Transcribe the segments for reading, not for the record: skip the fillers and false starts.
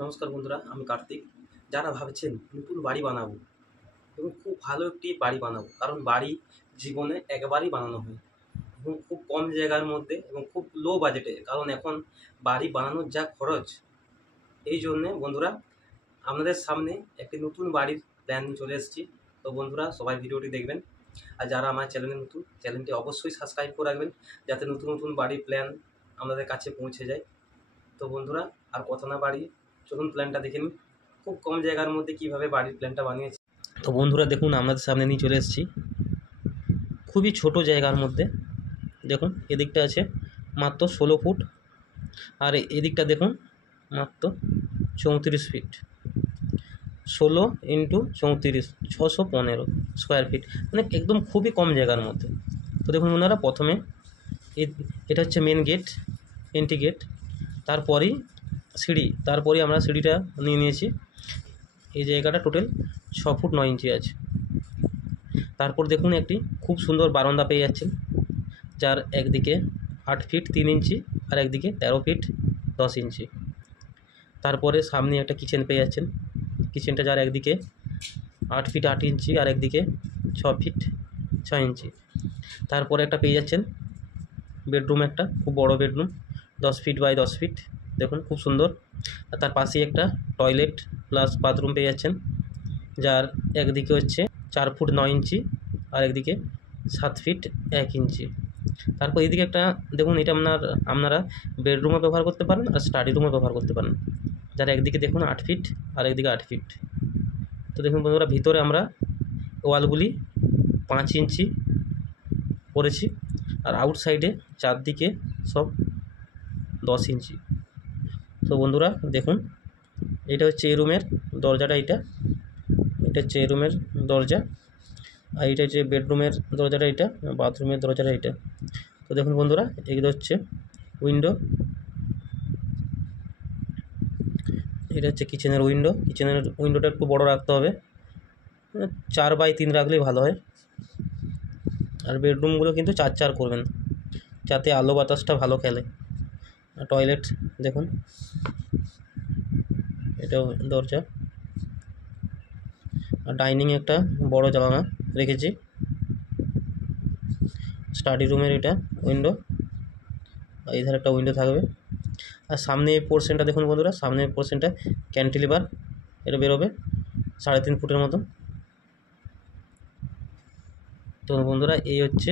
নমস্কার বন্ধুরা, আমি কার্তিক। যারা ভাবছেন নতুন বাড়ি বানাবো এবং খুব ভালো একটি বাড়ি বানাবো, কারণ বাড়ি জীবনে একবারই বানানো হয় এবং খুব কম জায়গার মধ্যে এবং খুব লো বাজেটে, কারণ এখন বাড়ি বানানোর যা খরচ, এই জন্যে বন্ধুরা আপনাদের সামনে একটি নতুন বাড়ির প্ল্যান নিয়ে চলে এসেছি। তো বন্ধুরা সবাই ভিডিওটি দেখবেন, আর যারা আমার চ্যানেলে নতুন, চ্যানেলটি অবশ্যই সাবস্ক্রাইব করে রাখবেন, যাতে নতুন নতুন বাড়ির প্ল্যান আপনাদের কাছে পৌঁছে যায়। তো বন্ধুরা আর কথা না বাড়িয়ে চলুন প্ল্যানটা দেখে নিন, খুব কম জায়গার মধ্যে কিভাবে বাড়ির প্ল্যানটা বানিয়েছি। তো বন্ধুরা দেখুন, আপনাদের সামনে নিয়ে চলে এসেছি খুবই ছোট জায়গার মধ্যে। দেখুন এদিকটা আছে মাত্র 16 ফুট, আর এদিকটা দেখুন মাত্র 34 ফিট। 16 × 34 615 স্কোয়ার ফিট, মানে একদম খুবই কম জায়গার মধ্যে। তো দেখুন বন্ধুরা, প্রথমে এটা হচ্ছে মেন গেট, এন্ট্রি গেট, তারপরেই সিঁড়ি, তারপরে আমরা সিঁড়িটা নিয়ে নিয়েছি। এই জায়গাটা টোটাল 6 ফুট 9 ইঞ্চি আছে। তারপর দেখুন একটি খুব সুন্দর বারান্দা পেয়ে যাচ্ছেন, যার একদিকে 8 ফিট 3 ইঞ্চি আর একদিকে 13 ফিট 10 ইঞ্চি। তারপরে সামনে একটা কিচেন পেয়ে যাচ্ছেন, কিচেনটা যার একদিকে 8 ফিট 8 ইঞ্চি আর একদিকে 6 ফিট 6 ইঞ্চি। তারপরে একটা পেয়ে যাচ্ছেন বেডরুম, একটা খুব বড় বেডরুম, 10 ফিট বাই 10 ফিট, দেখুন খুব সুন্দর। আর তার পাশেই একটা টয়লেট প্লাস বাথরুম পেয়ে যাচ্ছেন, যার একদিকে হচ্ছে 4 ফুট 9 ইঞ্চি আর একদিকে 7 ফিট 1 ইঞ্চি। তারপর এইদিকে একটা দেখুন, এটা আপনারা বেডরুমও ব্যবহার করতে পারেন আর স্টাডি রুমও ব্যবহার করতে পারেন, যার একদিকে দেখুন 8 ফিট আর একদিকে 8 ফিট। তো দেখুন বন্ধুরা, ভিতরে আমরা ওয়ালগুলি 5 ইঞ্চি করেছি, আর আউটসাইডে চারদিকে সব 10 ইঞ্চি। তো বন্ধুরা দেখুন, এটা হচ্ছে এই রুমের দরজাটা, এটা হচ্ছে এই রুমের দরজা, আর এটা হচ্ছে বেডরুমের দরজাটা, এটা বাথরুমের দরজাটা এটা। তো দেখুন বন্ধুরা, এগুলো হচ্ছে উইন্ডো, এটা হচ্ছে কিচেনের উইন্ডো। কিচেনের উইন্ডোটা একটু বড় রাখতে হবে, 4 বাই 3 রাখলেই ভালো হয়। আর বেডরুমগুলো কিন্তু 4 করবেন, যাতে আলো বাতাসটা ভালো খেলে। আর টয়লেট দেখুন, এটাও দরজা। আর ডাইনিং একটা বড় জানালা রেখেছি। স্টাডি রুমের এটা উইন্ডো, আর এধার একটা উইন্ডো থাকবে। আর সামনে এই পোর্শনটা দেখুন বন্ধুরা, সামনের পোর্শনটা ক্যান্টিলিভার, এটা বেরোবে 3.5 ফুটের মতো। তো বন্ধুরা এই হচ্ছে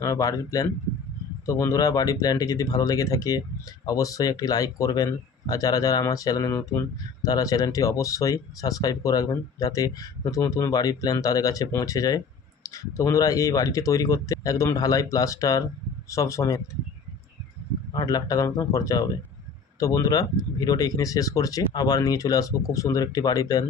আমার বাড়ির প্ল্যান। তো বন্ধুরা বাড়ির প্ল্যানটি যদি ভালো লেগে থাকে অবশ্যই একটি লাইক করবেন, আর যারা যারা আমার চ্যানেলে নতুন তারা চ্যানেলটি অবশ্যই সাবস্ক্রাইব করে রাখবেন, যাতে নতুন নতুন বাড়ির প্ল্যান তাদের কাছে পৌঁছে যায়। তো বন্ধুরা এই বাড়িটি তৈরি করতে একদম ঢালাই প্লাস্টার সব সমেত 8 লাখ টাকার মতন খরচা হবে। তো বন্ধুরা ভিডিওটা এখানে শেষ করছি, আবার নিয়ে চলে আসবো খুব সুন্দর একটি বাড়ি প্ল্যান।